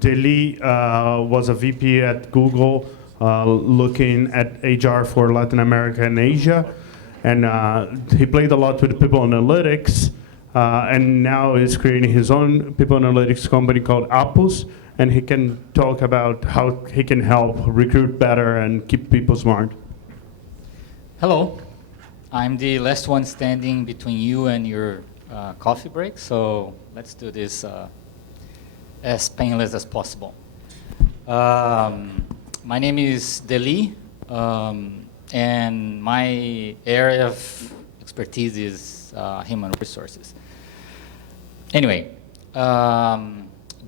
Deli was a VP at Google, looking at HR for Latin America and Asia. And he played a lot with people analytics, and now is creating his own people analytics company called Appus. And he can talk about how he can help recruit better and keep people smart. Hello. I'm the last one standing between you and your coffee break, so let's do this as painless as possible. My name is Deli, and my area of expertise is human resources. Anyway,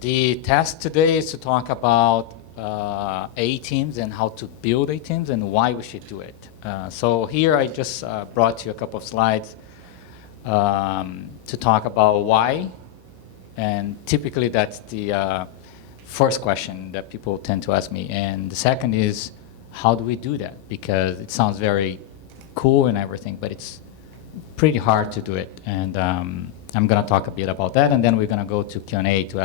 the task today is to talk about A teams and how to build A teams and why we should do it. So here I just brought you a couple of slides to talk about why, and typically that's the first question that people tend to ask me. And the second is, how do we do that? Because it sounds very cool and everything, but it's pretty hard to do it. And I'm going to talk a bit about that, and then we're going to go to Q&A to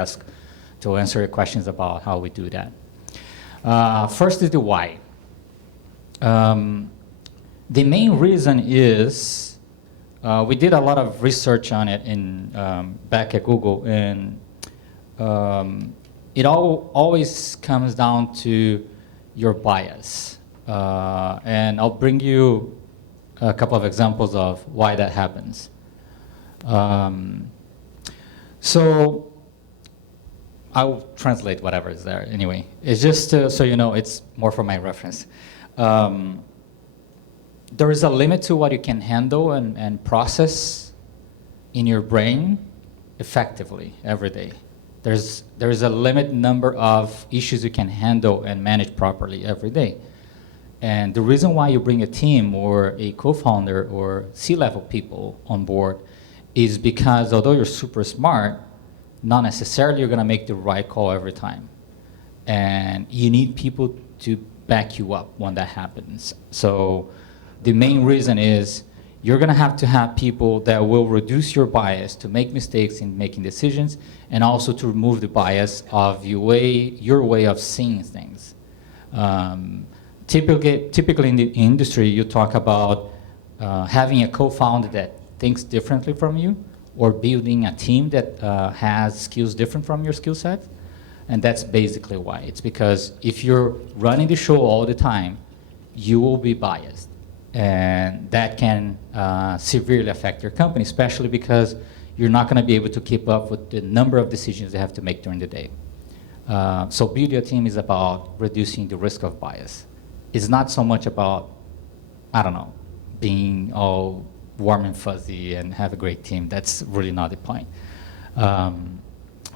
answer your questions about how we do that. First is the why. The main reason is we did a lot of research on it back at Google, and it always comes down to your bias. And I'll bring you a couple of examples of why that happens. So I'll translate whatever is there anyway. It's just so you know, it's more for my reference. There is a limit to what you can handle and process in your brain effectively every day. There's a limited number of issues you can handle and manage properly every day. And the reason why you bring a team or a co-founder or C-level people on board is because although you're super smart, not necessarily you're going to make the right call every time. And you need people to back you up when that happens. So the main reason is you're going to have people that will reduce your bias to make mistakes in making decisions, and also to remove the bias of your way of seeing things. Typically in the industry, you talk about having a co-founder that thinks differently from you, or building a team that has skills different from your skill set. And that's basically why. It's because if you're running the show all the time, you will be biased. And that can severely affect your company, especially because you're not going to be able to keep up with the number of decisions you have to make during the day. So building a team is about reducing the risk of bias. It's not so much about, I don't know, being all warm and fuzzy and have a great team. That's really not the point.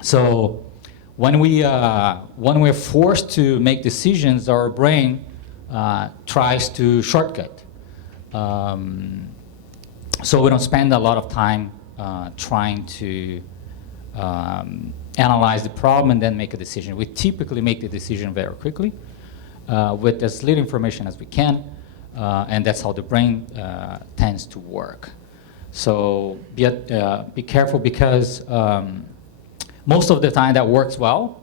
So when we're forced to make decisions, our brain tries to shortcut. So we don't spend a lot of time trying to analyze the problem and then make a decision. We typically make the decision very quickly with as little information as we can, and that's how the brain tends to work. So be careful, because most of the time that works well,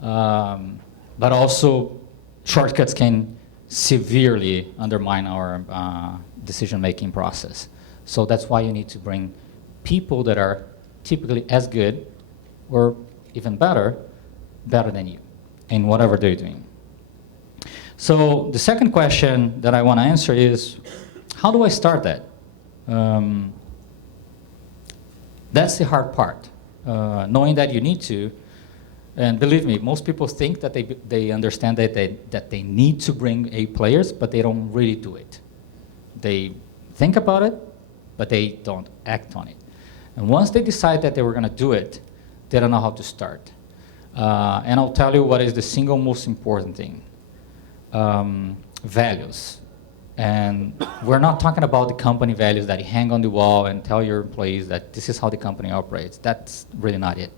but also shortcuts can severely undermine our decision-making process. So that's why you need to bring people that are typically as good or even better than you in whatever they're doing. So the second question that I want to answer is, how do I start that? That's the hard part, knowing that you need to. And believe me, most people think that they understand that they need to bring A players, but they don't really do it. They think about it, but they don't act on it. And once they decide that they were going to do it, they don't know how to start. And I'll tell you what is the single most important thing. Values. And we're not talking about the company values that you hang on the wall and tell your employees that this is how the company operates. That's really not it.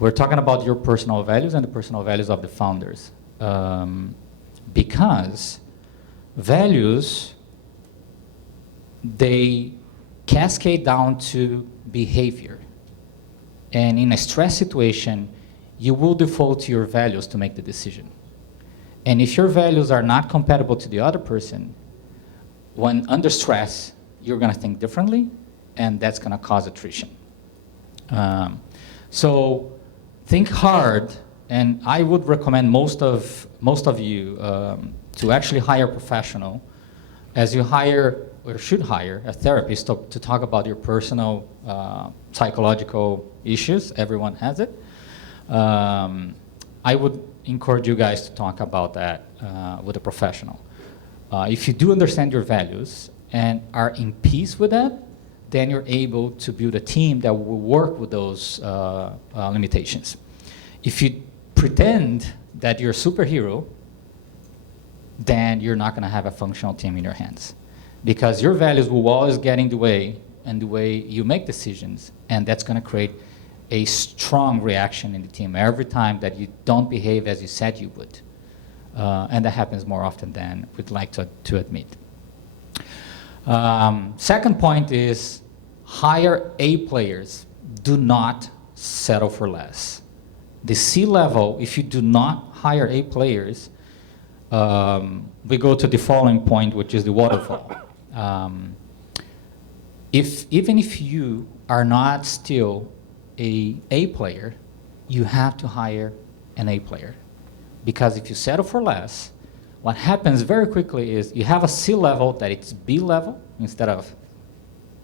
We're talking about your personal values and the personal values of the founders. Because values, they cascade down to behavior. And in a stress situation, you will default to your values to make the decision. And if your values are not compatible to the other person, when under stress, you're going to think differently, and that's going to cause attrition. So think hard, and I would recommend most of you to actually hire a professional as you hire or should hire a therapist to talk about your personal psychological issues. Everyone has it. I would encourage you guys to talk about that with a professional. If you do understand your values and are in peace with that, then you're able to build a team that will work with those limitations. If you pretend that you're a superhero, then you're not going to have a functional team in your hands, because your values will always get in the way and the way you make decisions, and that's going to create a strong reaction in the team every time that you don't behave as you said you would. And that happens more often than we'd like to admit. Second point is hire A players. Do not settle for less. The C-level, if you do not hire A players, we go to the following point, which is the waterfall. Even if you are not still A player, you have to hire an A player. Because if you settle for less, what happens very quickly is you have a C level that it's B level instead of,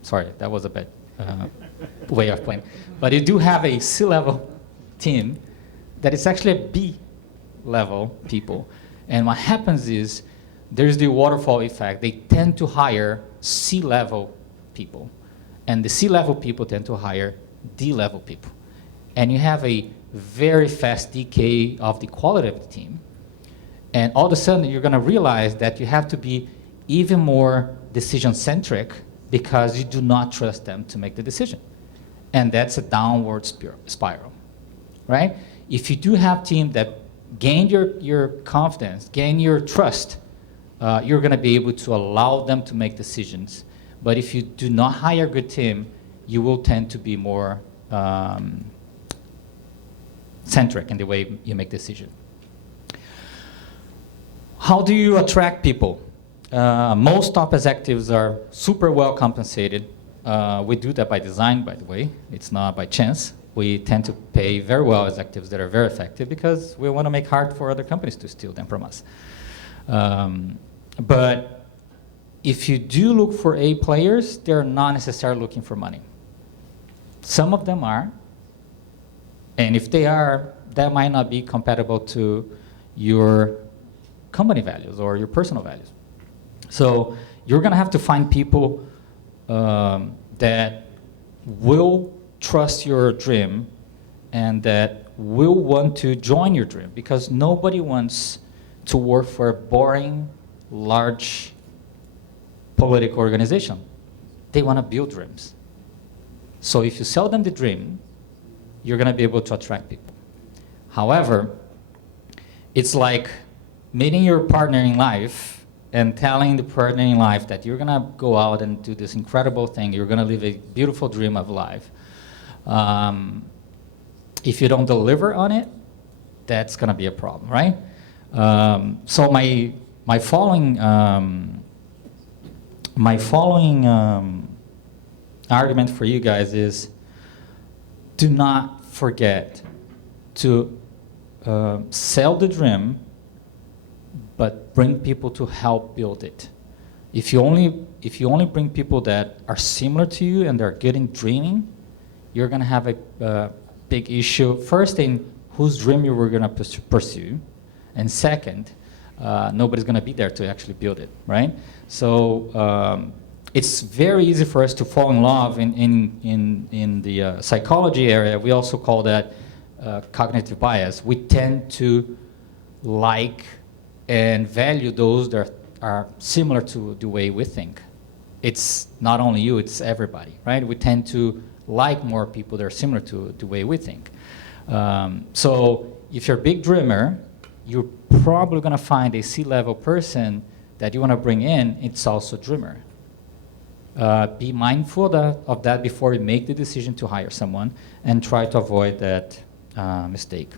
sorry, that was a bad way of playing. But you do have a C level team that is actually a B level people. And what happens is there's the waterfall effect. They tend to hire C level people. And the C level people tend to hire D level people. And you have a very fast decay of the quality of the team. And all of a sudden, you're going to realize that you have to be even more decision-centric because you do not trust them to make the decision. And that's a downward spiral, right? If you do have team that gain your confidence, gain your trust, you're going to be able to allow them to make decisions. But if you do not hire a good team, you will tend to be more centric in the way you make decisions. How do you attract people? Most top executives are super well compensated. We do that by design, by the way. It's not by chance. We tend to pay very well executives that are very effective because we want to make hard for other companies to steal them from us. But if you do look for A players, they're not necessarily looking for money. Some of them are. And if they are, that might not be compatible to your company values or your personal values. So you're going to have to find people that will trust your dream and that will want to join your dream, because nobody wants to work for a boring, large political organization. They want to build dreams. So if you sell them the dream, you're going to be able to attract people. However, it's like meeting your partner in life and telling the partner in life that you're going to go out and do this incredible thing, you're going to live a beautiful dream of life. If you don't deliver on it, that's going to be a problem, right? So my following argument for you guys is, do not forget to sell the dream, but bring people to help build it. If you only bring people that are similar to you and they're good in dreaming, you're going to have a big issue. First, in whose dream you were going to pursue, and second, nobody's going to be there to actually build it, right? So it's very easy for us to fall in love in the psychology area. We also call that cognitive bias. We tend to like and value those that are similar to the way we think. It's not only you, it's everybody, right? We tend to like more people that are similar to the way we think. So if you're a big dreamer, you're probably going to find a C-level person that you want to bring in. It's also a dreamer. Be mindful of that before you make the decision to hire someone, and try to avoid that mistake.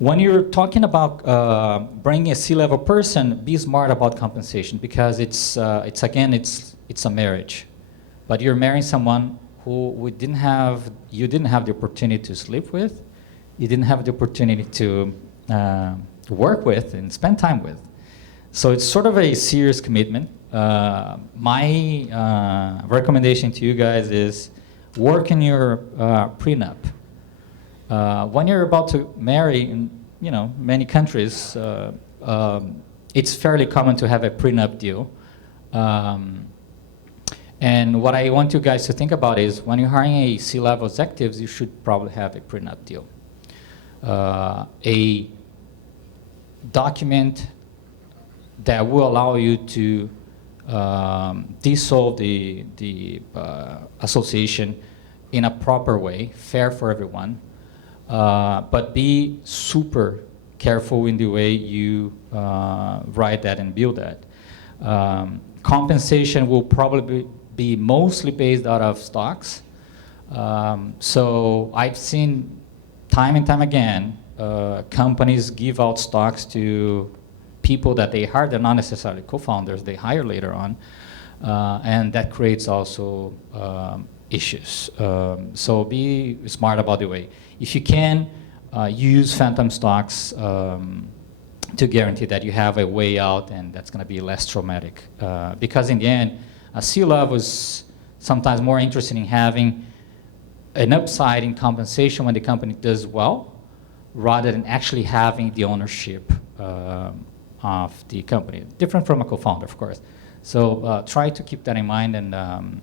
When you're talking about bringing a C-level person, be smart about compensation, because it's a marriage, but you're marrying someone who you didn't have the opportunity to sleep with, you didn't have the opportunity to work with and spend time with. So it's sort of a serious commitment. My recommendation to you guys is work in your prenup. When you're about to marry in many countries, it's fairly common to have a prenup deal. And what I want you guys to think about is when you're hiring a C-level executives, you should probably have a prenup deal. A document that will allow you to dissolve the association in a proper way, fair for everyone, but be super careful in the way you write that and build that. Compensation will probably be mostly based out of stocks. So I've seen time and time again, companies give out stocks to people that they hire. They're not necessarily co-founders, they hire later on. And that creates also issues. So be smart about the way. If you can, use phantom stocks to guarantee that you have a way out, and that's going to be less traumatic. Because in the end, a C-level is sometimes more interested in having an upside in compensation when the company does well, rather than actually having the ownership of the company. Different from a co-founder, of course. So try to keep that in mind, and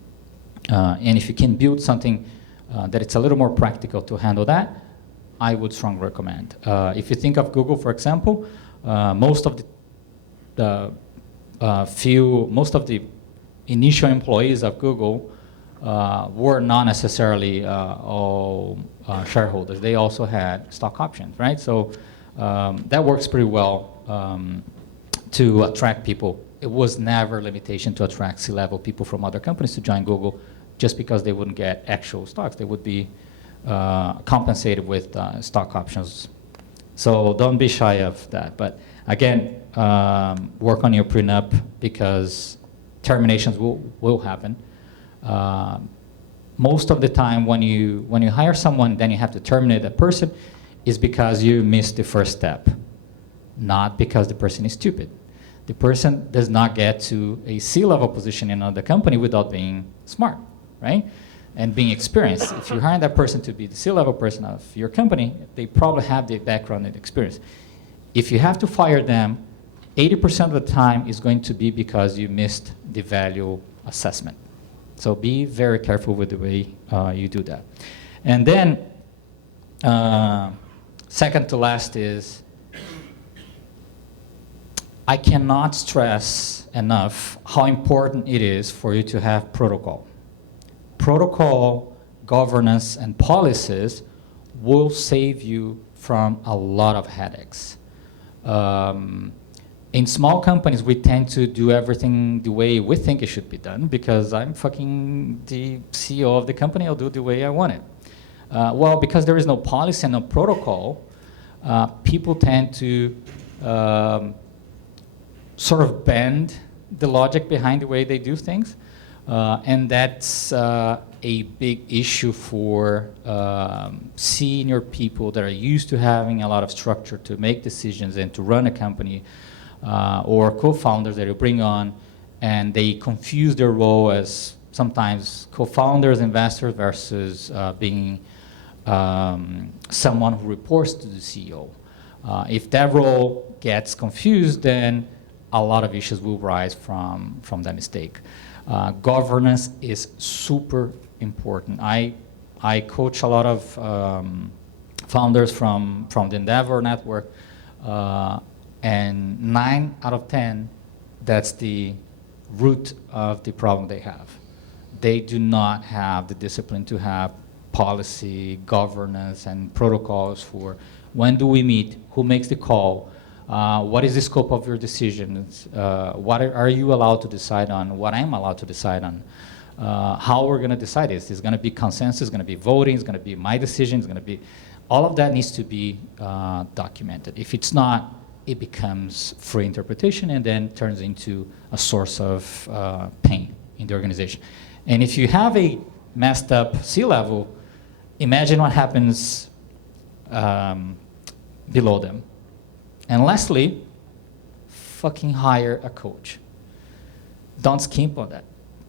if you can build something that it's a little more practical to handle that, I would strongly recommend. If you think of Google, for example, most of the initial employees of Google were not necessarily all shareholders. They also had stock options, right? So that works pretty well to attract people. It was never a limitation to attract C-level people from other companies to join Google just because they wouldn't get actual stocks. They would be compensated with stock options. So don't be shy of that. But again, work on your prenup, because terminations will happen. Most of the time when you hire someone, then you have to terminate that person, is because you missed the first step, not because the person is stupid. The person does not get to a C-level position in another company without being smart, right? And being experienced. If you hire that person to be the C-level person of your company, they probably have the background and experience. If you have to fire them, 80% of the time is going to be because you missed the value assessment. So be very careful with the way you do that. And then, second to last is, I cannot stress enough how important it is for you to have protocol. Protocol, governance, and policies will save you from a lot of headaches. In small companies, we tend to do everything the way we think it should be done, because I'm fucking the CEO of the company, I'll do it the way I want it. Well, because there is no policy and no protocol, people tend to sort of bend the logic behind the way they do things. And that's a big issue for senior people that are used to having a lot of structure to make decisions and to run a company, or co-founders that you bring on, and they confuse their role as sometimes co-founders, investors, versus being someone who reports to the CEO. If that role gets confused, then a lot of issues will rise from that mistake. Governance is super important. I coach a lot of founders from the Endeavor network, and 9 out of 10, that's the root of the problem they have. They do not have the discipline to have policy, governance, and protocols for when do we meet, who makes the call, what is the scope of your decisions, what are you allowed to decide on, what I'm allowed to decide on, how we're going to decide this. Is going to be consensus, going to be voting, it's going to be my decision, it's going to be all of that needs to be documented. If it's not, it becomes free interpretation and then turns into a source of pain in the organization. And if you have a messed up C-level, imagine what happens below them. And lastly, fucking hire a coach. Don't skimp on that.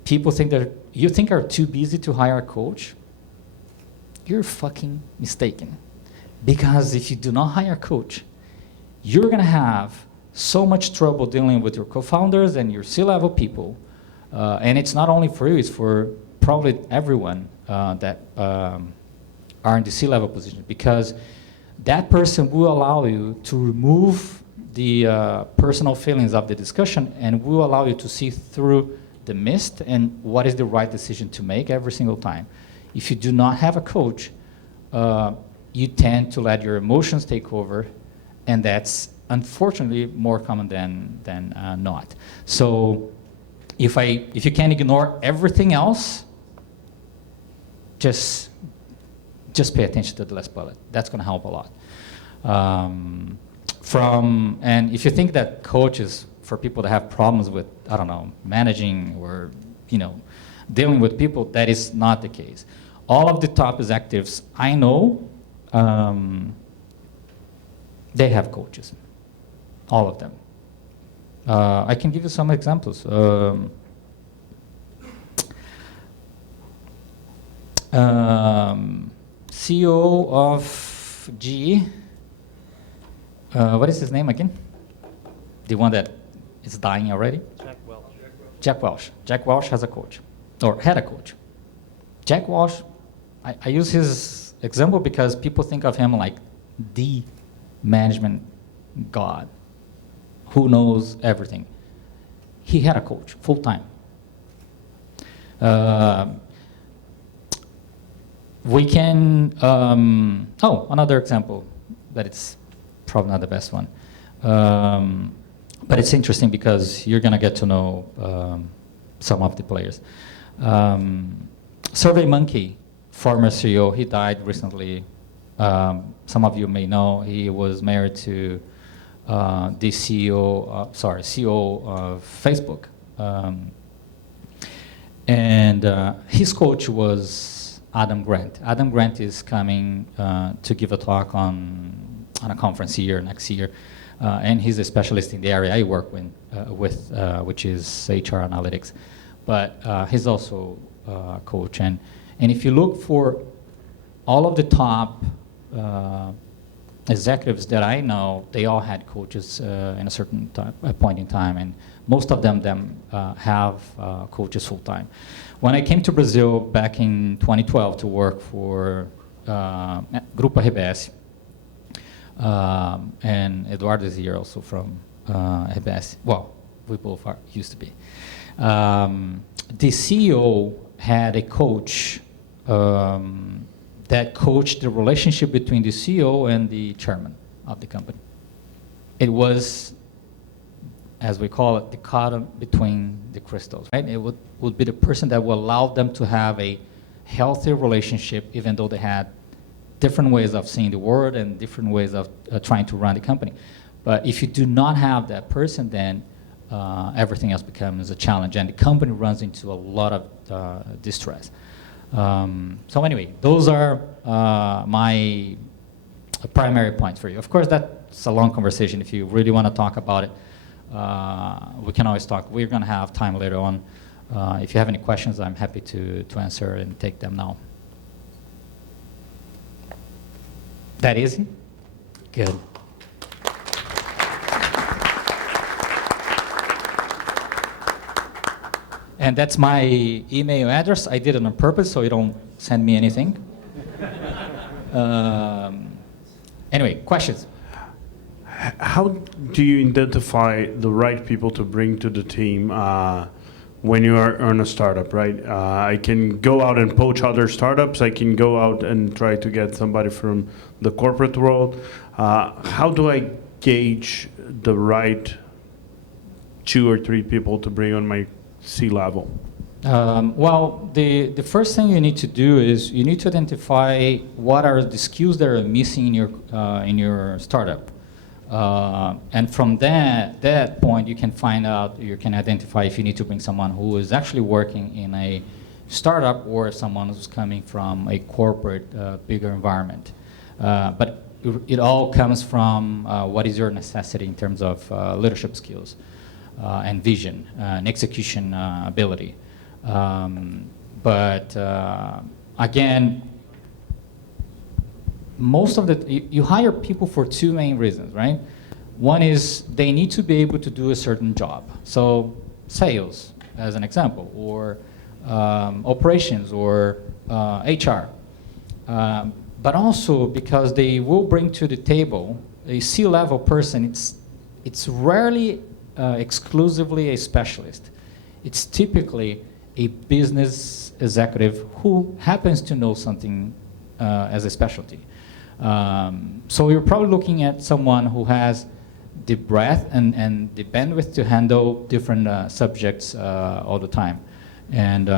People think that you think are too busy to hire a coach. You're fucking mistaken. Because if you do not hire a coach, you're gonna have so much trouble dealing with your co-founders and your C-level people. And it's not only for you, it's for probably everyone that are in the C-level position, because that person will allow you to remove the personal feelings of the discussion and will allow you to see through the mist and what is the right decision to make every single time. If you do not have a coach, you tend to let your emotions take over, and that's unfortunately more common than not. So if you can ignore everything else, just pay attention to the last bullet. That's going to help a lot. And if you think that coach is for people that have problems with, I don't know, managing or dealing with people, that is not the case. All of the top executives I know, they have coaches. All of them. I can give you some examples. CEO of GE, what is his name again? The one that is dying already? Jack Welch. Jack Welch has a coach, or had a coach. Jack Welch, I use his example because people think of him like the management god who knows everything. He had a coach full time. We can, another example, but it's probably not the best one. But it's interesting because you're going to get to know some of the players. SurveyMonkey, former CEO, he died recently. Some of you may know he was married to the CEO of Facebook. And his coach was Adam Grant. Adam Grant is coming to give a talk on a conference here next year. And he's a specialist in the area I work with, which is HR analytics. But he's also a coach. And if you look for all of the top executives that I know, they all had coaches in a certain point in time. And most of them have coaches full time. When I came to Brazil back in 2012 to work for Grupo RBS, and Eduardo is here also from RBS. Well, we both used to be. The CEO had a coach that coached the relationship between the CEO and the chairman of the company. It was, as we call it, the cotton between the crystals, right? It would be the person that would allow them to have a healthy relationship, even though they had different ways of seeing the world and different ways of trying to run the company. But if you do not have that person, then everything else becomes a challenge, and the company runs into a lot of distress. So anyway, those are my primary points for you. Of course, that's a long conversation. If you really want to talk about it, we can always talk. We're going to have time later on. If you have any questions, I'm happy to answer and take them now. That easy? Good. And that's my email address. I did it on purpose so you don't send me anything. Anyway, questions? How do you identify the right people to bring to the team when you are on a startup, right? I can go out and poach other startups. I can go out and try to get somebody from the corporate world. How do I gauge the right 2 or 3 people to bring on my C-level? Well, the first thing you need to do is you need to identify what are the skills that are missing in your startup. And from that point, you can find out, you can identify if you need to bring someone who is actually working in a startup or someone who's coming from a corporate, bigger environment. But it all comes from what is your necessity in terms of leadership skills and vision and execution ability. But again, most of you hire people for two main reasons, right? One is they need to be able to do a certain job. So sales, as an example, or operations, or HR. But also because they will bring to the table a C-level person. It's rarely exclusively a specialist. It's typically a business executive who happens to know something as a specialty. So you're probably looking at someone who has the breadth and the bandwidth to handle different subjects all the time. And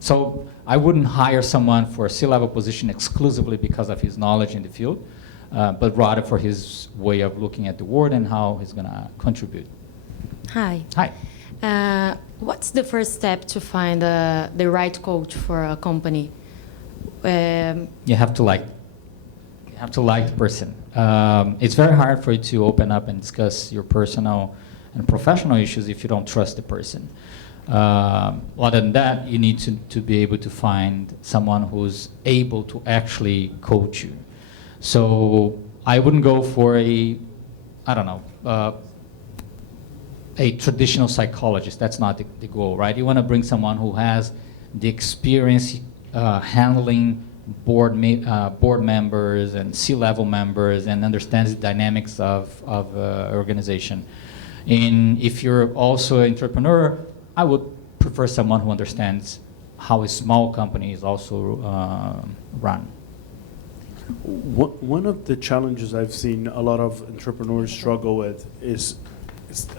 so I wouldn't hire someone for a C-level position exclusively because of his knowledge in the field, but rather for his way of looking at the world and how he's going to contribute. Hi. Hi. What's the first step to find the right coach for a company? You have to like the person. It's very hard for you to open up and discuss your personal and professional issues if you don't trust the person. Other than that, you need to be able to find someone who's able to actually coach you. So I wouldn't go for a traditional psychologist. That's not the goal, right? You want to bring someone who has the experience handling board members and C-level members and understands the dynamics of organization. And if you're also an entrepreneur, I would prefer someone who understands how a small company is also run. One of the challenges I've seen a lot of entrepreneurs struggle with is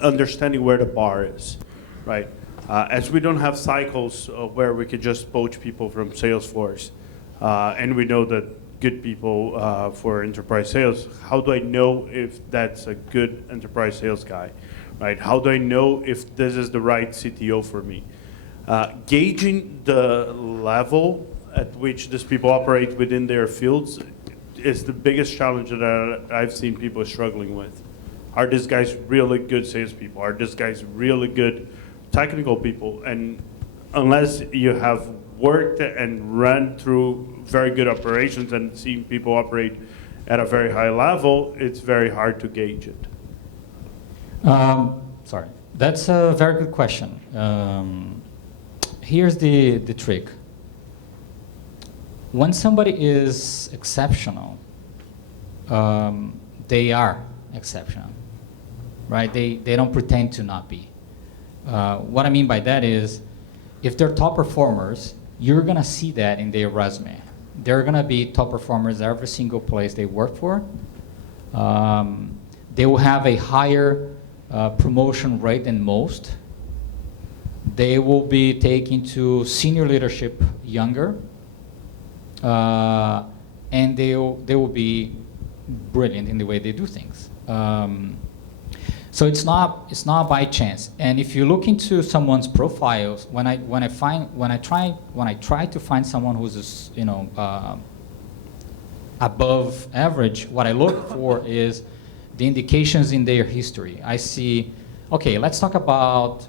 understanding where the bar is, right? As we don't have cycles where we could just poach people from Salesforce, and we know that good people for enterprise sales, how do I know if that's a good enterprise sales guy, right? How do I know if this is the right CTO for me? Gauging the level at which these people operate within their fields is the biggest challenge that I've seen people struggling with. Are these guys really good salespeople? Are these guys really good technical people? And unless you have worked and run through very good operations and seen people operate at a very high level, it's very hard to gauge it. Sorry, that's a very good question. Here's the trick. When somebody is exceptional, they are exceptional, right? They don't pretend to not be. What I mean by that is, if they're top performers, you're gonna see that in their resume. They're gonna be top performers every single place they work for. They will have a higher promotion rate than most. They will be taken to senior leadership younger. And they will be brilliant in the way they do things. So it's not by chance. And if you look into someone's profiles, when I try to find someone who's above average, what I look for is the indications in their history. I see, okay, let's talk about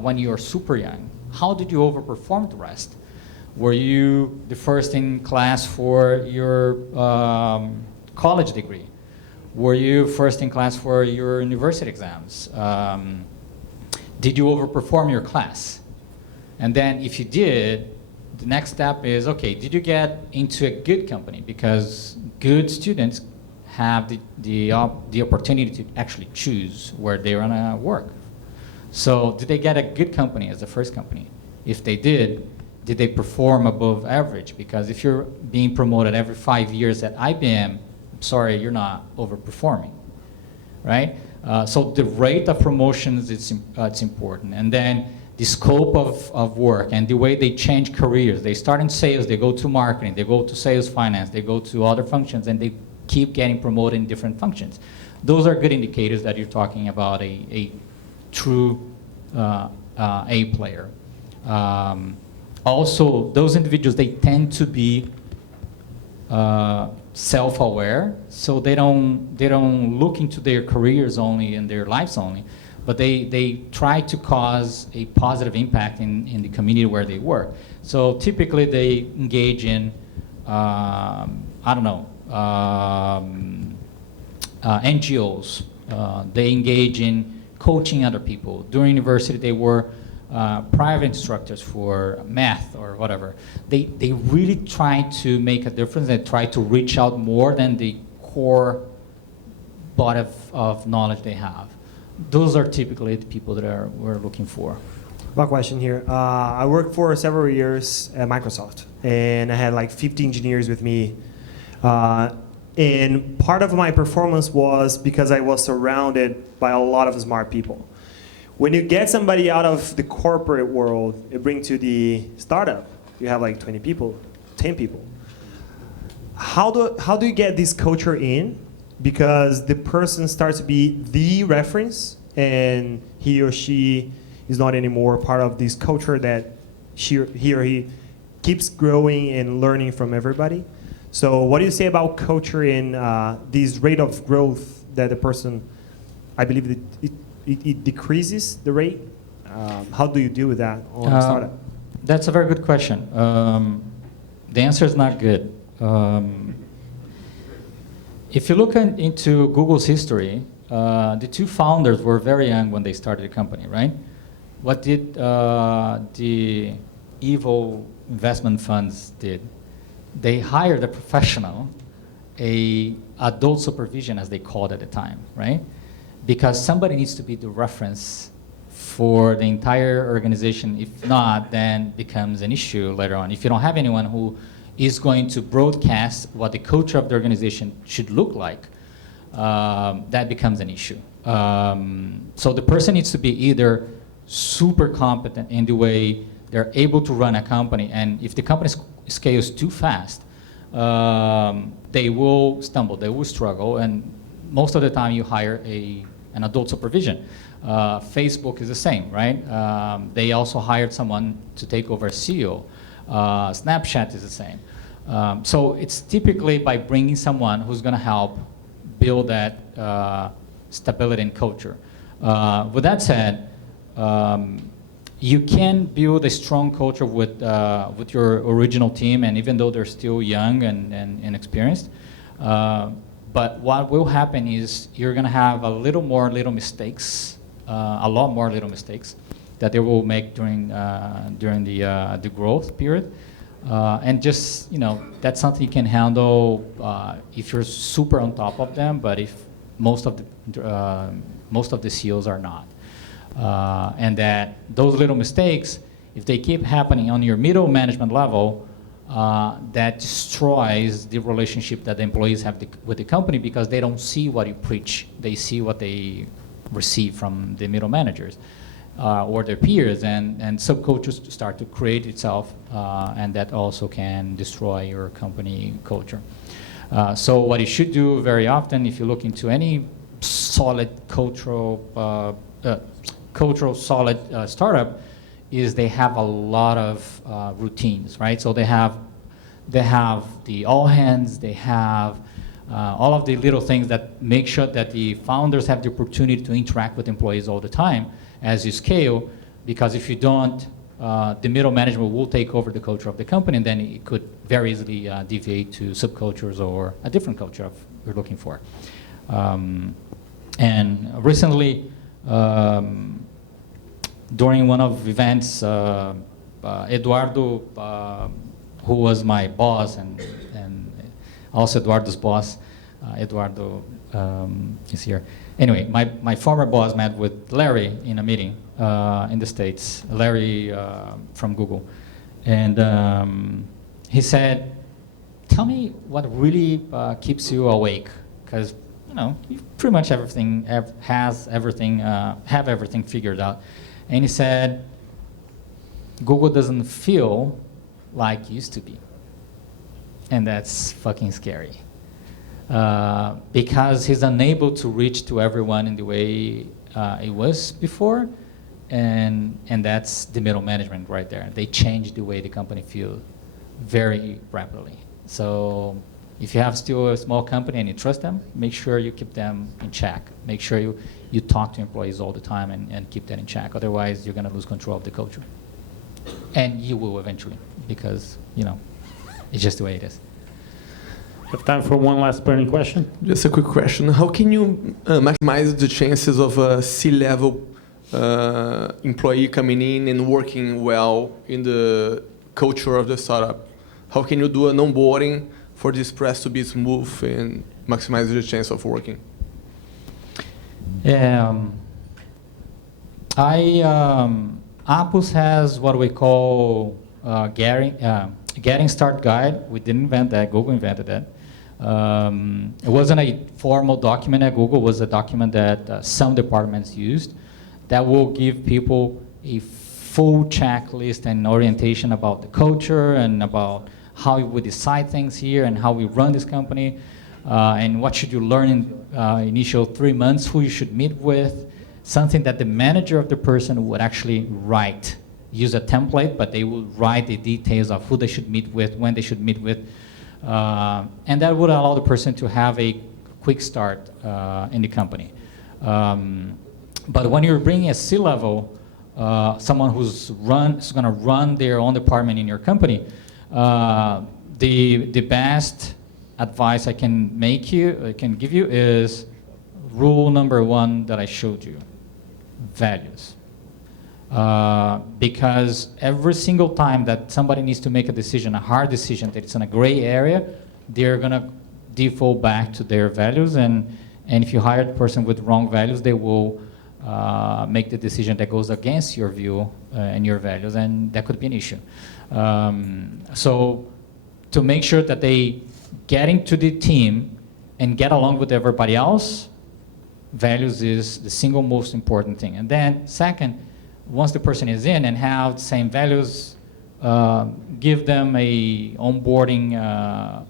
when you're super young. How did you overperform the rest? Were you the first in class for your college degree? Were you first in class for your university exams? Did you overperform your class? And then if you did, the next step is, okay, did you get into a good company? Because good students have the opportunity to actually choose where they're gonna work. So did they get a good company as the first company? If they did they perform above average? Because if you're being promoted every 5 years at IBM, sorry, you're not overperforming, right? So the rate of promotions, it's important. And then the scope of work and the way they change careers. They start in sales, they go to marketing, they go to sales finance, they go to other functions, and they keep getting promoted in different functions. Those are good indicators that you're talking about a true A player. Also, those individuals, they tend to be self-aware, so they don't look into their careers only and their lives only, but they try to cause a positive impact in the community where they work. So typically they engage in, NGOs. They engage in coaching other people. During university, they were private instructors for math or whatever. They really try to make a difference and try to reach out more than the core body of knowledge they have. Those are typically the people that we're looking for. One question here. I worked for several years at Microsoft, and I had like 50 engineers with me. And part of my performance was because I was surrounded by a lot of smart people. When you get somebody out of the corporate world, you bring to the startup, you have like 20 people, 10 people. How do you get this culture in? Because the person starts to be the reference, and he or she is not anymore part of this culture that he or he keeps growing and learning from everybody. So what do you say about culture in this rate of growth that the person, I believe it decreases the rate? How do you deal with that on a startup? That's a very good question. The answer is not good. If you look into Google's history, the two founders were very young when they started the company, right? What did the evil investment funds did? They hired a professional, a adult supervision, as they called it at the time, right? Because somebody needs to be the reference for the entire organization. If not, then it becomes an issue later on. If you don't have anyone who is going to broadcast what the culture of the organization should look like, that becomes an issue. So the person needs to be either super competent in the way they're able to run a company, and if the company scales too fast, they will stumble, they will struggle, and most of the time you hire an adult supervision. Facebook is the same, right? They also hired someone to take over as CEO. Snapchat is the same. So it's typically by bringing someone who's going to help build that stability and culture. With that said, you can build a strong culture with your original team, and even though they're still young and inexperienced, but what will happen is you're going to have a lot more little mistakes that they will make during the growth period, and just that's something you can handle if you're super on top of them. But if most of the CEOs are not. And that those little mistakes, if they keep happening on your middle management level, that destroys the relationship that the employees have with the company, because they don't see what you preach. They see what they receive from the middle managers or their peers, and subcultures start to create itself, and that also can destroy your company culture. So what you should do very often, if you look into any solid cultural solid startup, is they have a lot of routines, right? So they have the all hands, they have all of the little things that make sure that the founders have the opportunity to interact with employees all the time as you scale, because if you don't, the middle management will take over the culture of the company, and then it could very easily deviate to subcultures or a different culture we're looking for. And recently, during one of the events, Eduardo, who was my boss and also Eduardo's boss, Eduardo is here. Anyway, my former boss met with Larry in a meeting in the States, Larry from Google. And he said, tell me what really keeps you awake, because you pretty much have everything figured out. And he said, Google doesn't feel like it used to be. And that's fucking scary. Because he's unable to reach to everyone in the way it was before. And that's the middle management right there. They change the way the company feels very rapidly. So if you have still a small company and you trust them, make sure you keep them in check. Make sure you talk to employees all the time and keep that in check. Otherwise, you're going to lose control of the culture. And you will eventually, because, it's just the way it is. Have time for one last burning question? Just a quick question. How can you maximize the chances of a C-level employee coming in and working well in the culture of the startup? How can you do an onboarding for this press to be smooth and maximize the chance of working? Appus has what we call Getting Start Guide. We didn't invent that, Google invented that. It wasn't a formal document at Google, it was a document that some departments used that will give people a full checklist and orientation about the culture and about how we decide things here and how we run this company, and what should you learn in initial 3 months, who you should meet with, something that the manager of the person would actually write. Use a template, but they will write the details of who they should meet with, when they should meet with, and that would allow the person to have a quick start in the company. But when you're bringing a C-level, someone who's going to run their own department in your company, the best advice I can give you is rule number 1 that I showed you: values. Because every single time that somebody needs to make a decision, a hard decision that it's in a gray area, they're going to default back to their values, and if you hire the person with wrong values, they will make the decision that goes against your view and your values, and that could be an issue. So to make sure that they get into the team and get along with everybody else, values is the single most important thing. And then second, once the person is in and have the same values, give them a onboarding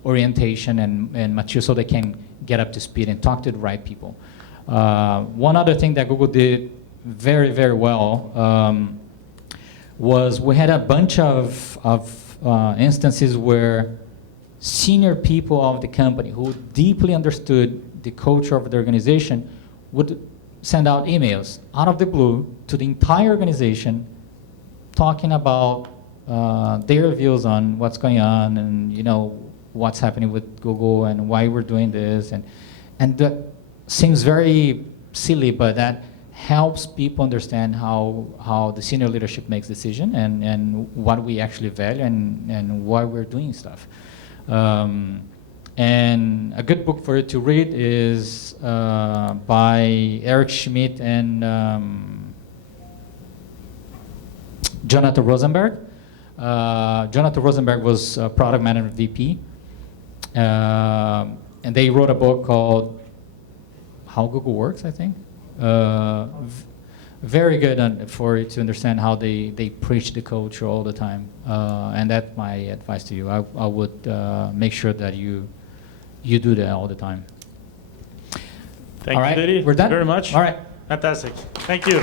orientation and material so they can get up to speed and talk to the right people. One other thing that Google did very, very well was we had a bunch of instances where senior people of the company who deeply understood the culture of the organization would send out emails out of the blue to the entire organization talking about their views on what's going on and what's happening with Google and why we're doing this, and that seems very silly, but that helps people understand how the senior leadership makes decisions and what we actually value and why we're doing stuff. And a good book for you to read is by Eric Schmidt and Jonathan Rosenberg. Jonathan Rosenberg was product management VP, and they wrote a book called How Google Works, I think. Very good for you to understand how they preach the culture all the time. And that's my advice to you. I would make sure that you do that all the time. Thank All you, right, Didi. we're done? Very much. All right. Fantastic. Thank you.